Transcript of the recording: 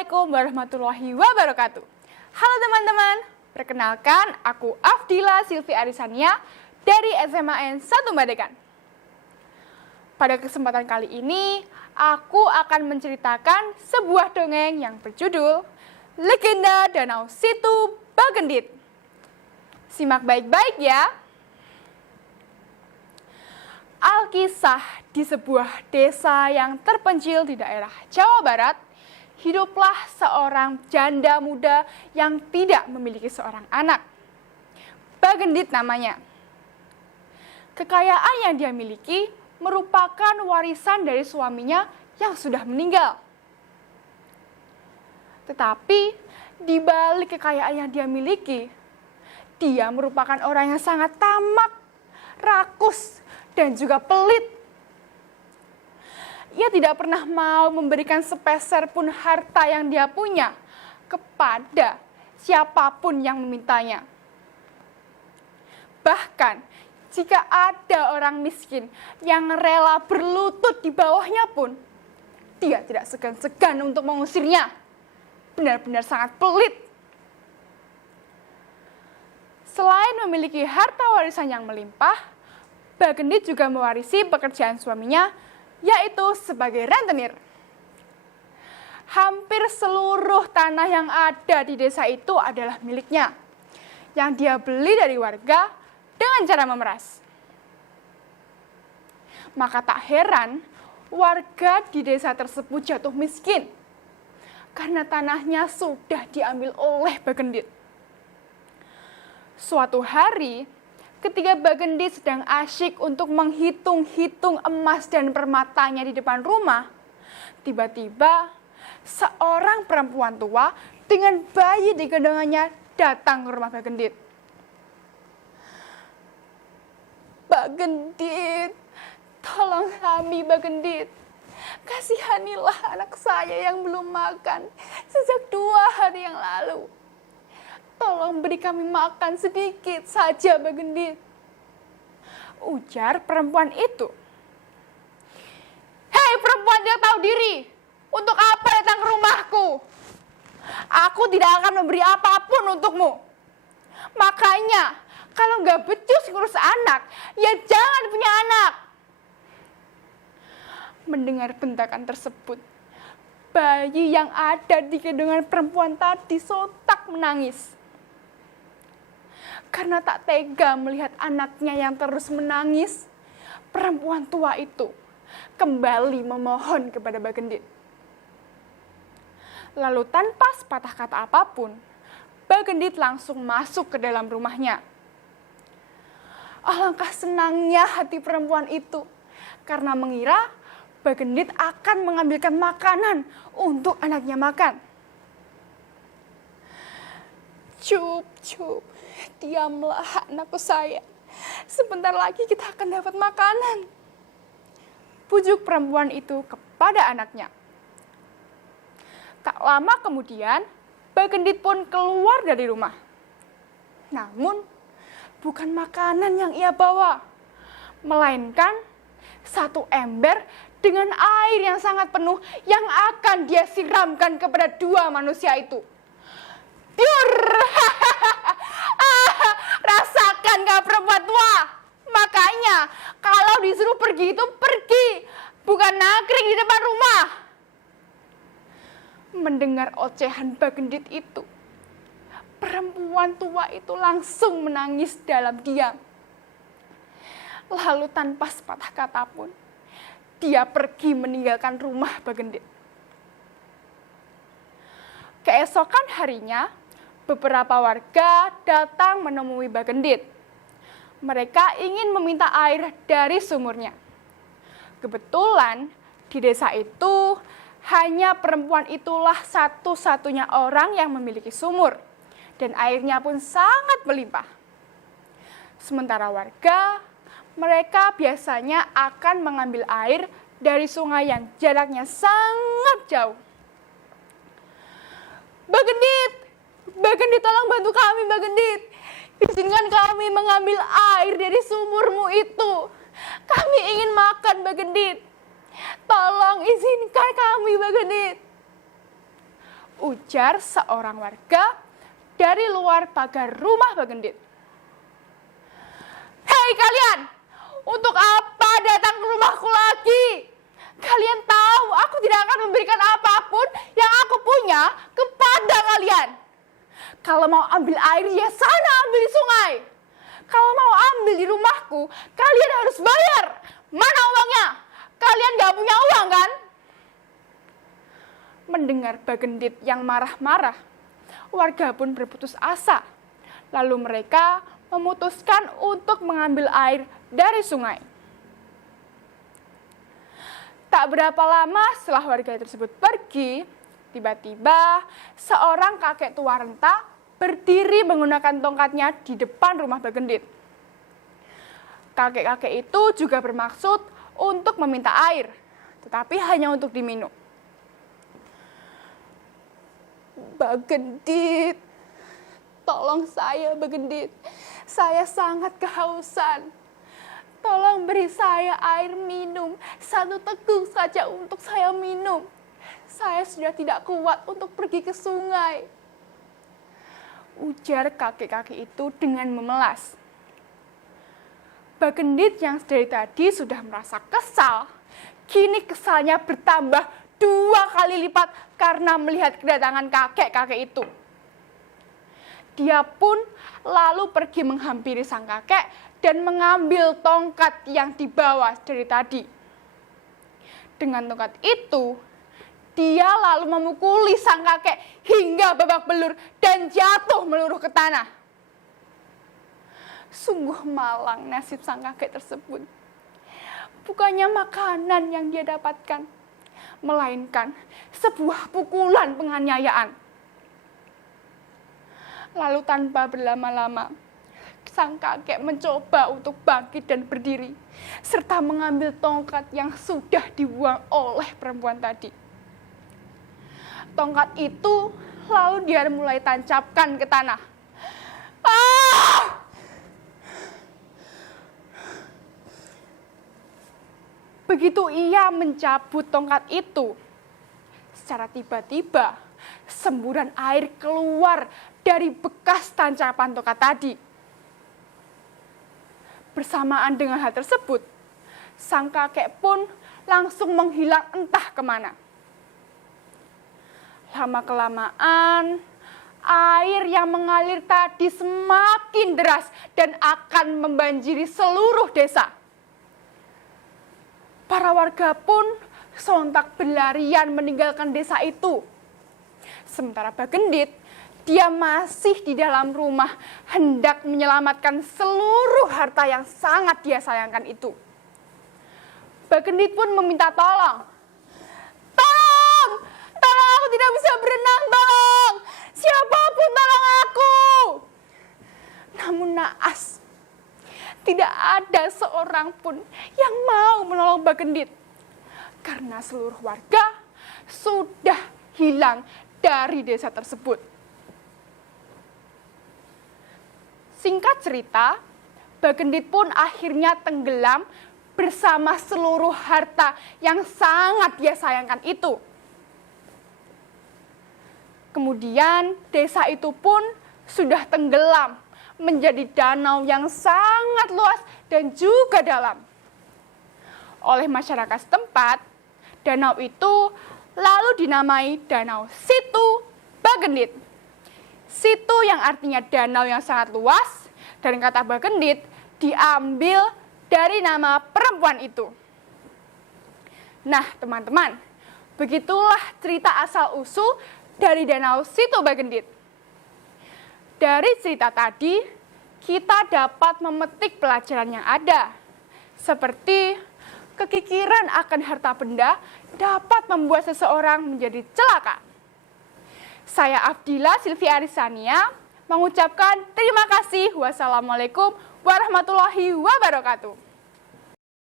Assalamualaikum warahmatullahi wabarakatuh. Halo teman-teman, perkenalkan aku Afdila Silvi Arisania dari SMAN 1 Badekan. Pada kesempatan kali ini, aku akan menceritakan sebuah dongeng yang berjudul Legenda Danau Situ Bagendit. Simak baik-baik ya. Alkisah di sebuah desa yang terpencil di daerah Jawa Barat, hiduplah seorang janda muda yang tidak memiliki seorang anak. Bagendit namanya. Kekayaan yang dia miliki merupakan warisan dari suaminya yang sudah meninggal. Tetapi di balik kekayaan yang dia miliki, dia merupakan orang yang sangat tamak, rakus, dan juga pelit. Ia tidak pernah mau memberikan sepeser pun harta yang dia punya kepada siapapun yang memintanya. Bahkan, jika ada orang miskin yang rela berlutut di bawahnya pun, dia tidak segan-segan untuk mengusirnya. Benar-benar sangat pelit. Selain memiliki harta warisan yang melimpah, Bagendit juga mewarisi pekerjaan suaminya, yaitu sebagai rentenir. Hampir seluruh tanah yang ada di desa itu adalah miliknya, yang dia beli dari warga dengan cara memeras. Maka tak heran warga di desa tersebut jatuh miskin, karena tanahnya sudah diambil oleh Bagendit. Suatu hari, ketika Bagendit sedang asyik untuk menghitung-hitung emas dan permatanya di depan rumah, tiba-tiba seorang perempuan tua dengan bayi di gendongannya datang ke rumah Bagendit. "Bagendit, tolong kami Bagendit. Kasihanilah anak saya yang belum makan sejak 2 hari yang lalu. Tolong beri kami makan sedikit saja, Bagendit," ujar perempuan itu. "Hei perempuan yang tahu diri, untuk apa datang ke rumahku? Aku tidak akan memberi apapun untukmu. Makanya, kalau nggak becus ngurus anak, ya jangan punya anak." Mendengar bentakan tersebut, bayi yang ada di gendongan perempuan tadi sontak menangis. Karena tak tega melihat anaknya yang terus menangis, perempuan tua itu kembali memohon kepada Bagendit. Lalu tanpa sepatah kata apapun, Bagendit langsung masuk ke dalam rumahnya. Alangkah senangnya hati perempuan itu, karena mengira Bagendit akan mengambilkan makanan untuk anaknya makan. "Cup, diamlah anakku saya. Sebentar lagi kita akan dapat makanan," pujuk perempuan itu kepada anaknya. Tak lama kemudian, Bagendit pun keluar dari rumah. Namun, bukan makanan yang ia bawa, melainkan satu ember dengan air yang sangat penuh yang akan dia siramkan kepada 2 manusia itu. "Tiur! Rasakan kau perempuan tua. Makanya kalau disuruh pergi itu pergi, bukan nangkring di depan rumah." Mendengar ocehan Bagendit itu, perempuan tua itu langsung menangis dalam diam. Lalu tanpa sepatah kata pun, dia pergi meninggalkan rumah Bagendit. Keesokan harinya, beberapa warga datang menemui Bagendit. Mereka ingin meminta air dari sumurnya. Kebetulan di desa itu hanya perempuan itulah satu-satunya orang yang memiliki sumur, dan airnya pun sangat melimpah. Sementara warga, mereka biasanya akan mengambil air dari sungai yang jaraknya sangat jauh. Bagendit, tolong bantu kami, Bagendit. Izinkan kami mengambil air dari sumurmu itu. Kami ingin makan, Bagendit. Tolong izinkan kami, Bagendit," ujar seorang warga dari luar pagar rumah Bagendit. "Hei kalian, untuk apa datang ke rumahku lagi? Kalian tahu aku tidak akan memberikan apapun yang aku punya kepada kalian. Kalau mau ambil air ya sana ambil di sungai. Kalau mau ambil di rumahku, kalian harus bayar. Mana uangnya? Kalian gak punya uang kan?" Mendengar Bagendit yang marah-marah, warga pun berputus asa. Lalu mereka memutuskan untuk mengambil air dari sungai. Tak berapa lama setelah warga tersebut pergi, tiba-tiba seorang kakek tua renta berdiri menggunakan tongkatnya di depan rumah Bagendit. Kakek-kakek itu juga bermaksud untuk meminta air, tetapi hanya untuk diminum. "Bagendit, tolong saya Bagendit, saya sangat kehausan. Tolong beri saya air minum, 1 teguk saja untuk saya minum. Saya sudah tidak kuat untuk pergi ke sungai," ujar kakek-kakek itu dengan memelas. Bagendit yang dari tadi sudah merasa kesal, kini kesalnya bertambah 2 kali lipat karena melihat kedatangan kakek-kakek itu. Dia pun lalu pergi menghampiri sang kakek dan mengambil tongkat yang dibawa dari tadi. Dengan tongkat itu, dia lalu memukuli sang kakek hingga babak belur dan jatuh meluruh ke tanah. Sungguh malang nasib sang kakek tersebut. Bukannya makanan yang dia dapatkan, melainkan sebuah pukulan penganiayaan. Lalu tanpa berlama-lama, sang kakek mencoba untuk bangkit dan berdiri, serta mengambil tongkat yang sudah dibuang oleh perempuan tadi. Tongkat itu lalu dia mulai tancapkan ke tanah. "Ah!" Begitu ia mencabut tongkat itu, secara tiba-tiba semburan air keluar dari bekas tancapan tongkat tadi. Bersamaan dengan hal tersebut, sang kakek pun langsung menghilang entah kemana. Lama-kelamaan, air yang mengalir tadi semakin deras dan akan membanjiri seluruh desa. Para warga pun sontak berlarian meninggalkan desa itu. Sementara Bagendit, dia masih di dalam rumah hendak menyelamatkan seluruh harta yang sangat dia sayangkan itu. Bagendit pun meminta tolong. "Tolong! Tolong, aku tidak bisa berenang, tolong! Siapapun tolong aku!" Namun naas, tidak ada seorang pun yang mau menolong Bagendit, karena seluruh warga sudah hilang dari desa tersebut. Singkat cerita, Bagendit pun akhirnya tenggelam bersama seluruh harta yang sangat dia sayangkan itu. Kemudian desa itu pun sudah tenggelam menjadi danau yang sangat luas dan juga dalam. Oleh masyarakat setempat, danau itu lalu dinamai Danau Situ Bagendit. Situ yang artinya danau yang sangat luas, dan kata Bagendit diambil dari nama perempuan itu. Nah, teman-teman, begitulah cerita asal-usul dari Danau Situ Bagendit. Dari cerita tadi, kita dapat memetik pelajaran yang ada, seperti kekikiran akan harta benda dapat membuat seseorang menjadi celaka. Saya Afdila Silvi Arisania mengucapkan terima kasih. Wassalamualaikum warahmatullahi wabarakatuh.